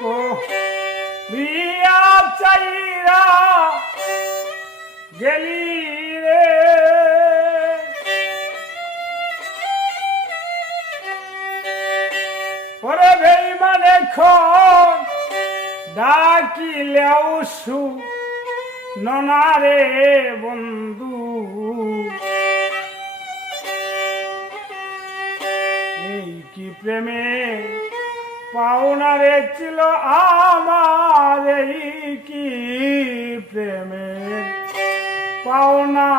কো রিয়া চাইরা গেলি রে। ওরে বেইমানে খন ডাকিলেও সু ননারে বন্ধু। এই কি প্রেমে পাওনারে ছিল আমার কি প্রেমে পাওনা।